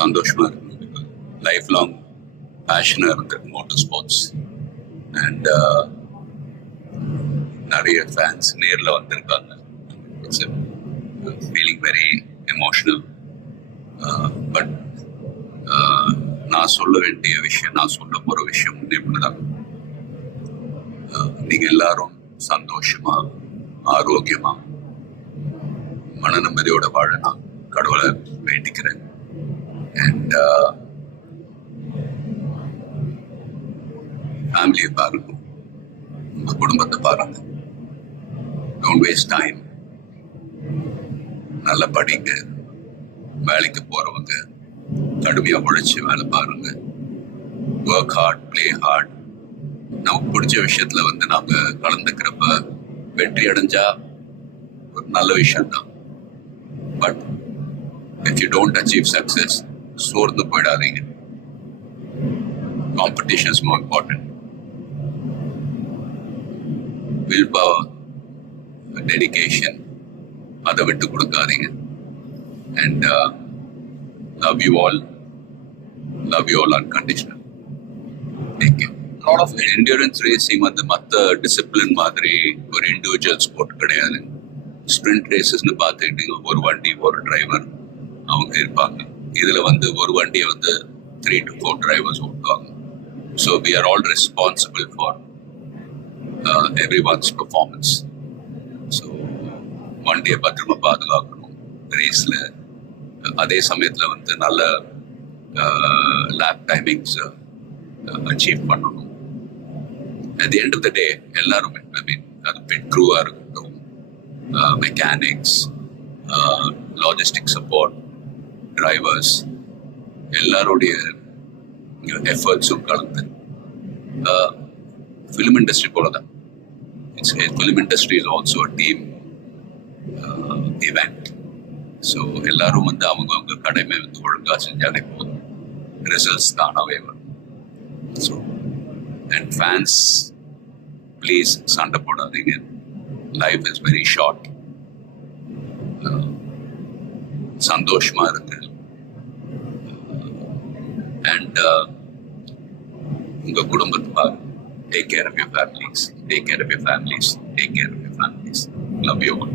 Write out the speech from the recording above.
சந்தோஷமா இருக்கு. Life long பேஷனா இருந்திருக்கு மோட்டார் ஸ்போர்ட்ஸ். அண்ட் நிறைய ஃபேன்ஸ் நேரில் வந்திருக்காங்க. It's feeling very emotional. But நான் சொல்ல வேண்டிய விஷயம், நான் சொல்ல போகிற விஷயம் இப்படிதான். நீங்கள் எல்லாரும் சந்தோஷமா, ஆரோக்கியமா, மன நிம்மதியோட வாழ நான் கடவுளை வேண்டிக்கிறேன். அண்ட் ஃபேமிலியை பாருங்க, உங்க குடும்பத்தை பாருங்க. Don't waste time. நல்லா படிங்க. வேலைக்கு போறவங்க கடுமையா உழைச்சி வேலை பாருங்க. Work hard, play hard. நமக்கு பிடிச்ச விஷயத்துல நாம கலந்துக்கிறப்ப வெற்றி அடைஞ்சா ஒரு நல்ல விஷயம் தான். But if you don't achieve success, சோர்ந்து போயிடாதீங்க. Competition is more important. Willpower, dedication, அதை விட்டு கொடுக்காதீங்க. And love you all unconditional. Take care. lot of endurance racing மற்ற டிசிப்ளின் மாதிரி ஒரு இண்டிவிஜுவல் ஸ்போர்ட் கிடையாது. ஸ்ப்ரிண்ட் ரேசஸ்ன்னு பார்த்துக்கிட்டீங்க, ஒரு வண்டி ஒரு டிரைவர் அவங்க இருப்பாங்க. இதுல ஒரு வண்டியை 3 to 4 drivers ஓட்டுவாங்க. So we are all responsible for everyone's performance. So வண்டியை பத்திரமா பாதுகாக்கணும் ரேஸ்ல. அதே சமயத்துல நல்ல லேப் டைமிங்ஸ் அச்சீவ் பண்ணணும். At the end of the day, எல்லாருமே, அது பிட் க்ரூவா இருக்கட்டும், மெக்கானிக்ஸ், லாஜிஸ்டிக் சப்போர்ட், டிரைவர்ஸ், எல்லாருடைய எஃபர்ட்ஸும் கலந்து ஃபிலிம் இண்டஸ்ட்ரி போல தான். Film industry is also a team event. So எல்லாரும் அவங்க கடமை ஒழுங்காக செஞ்சாலே போதும், ரிசல்ட்ஸ் தானாகவே வரும். ஸோ அண்ட் ஃபேன்ஸ், ப்ளீஸ் சண்டை போடாதீங்க. Life is very short. சந்தோஷமா இருக்கு. அண்ட் உங்க குடும்பத்தை பாருங்க. Take care of your families. Take care of your families. Take care of your families. Love you all.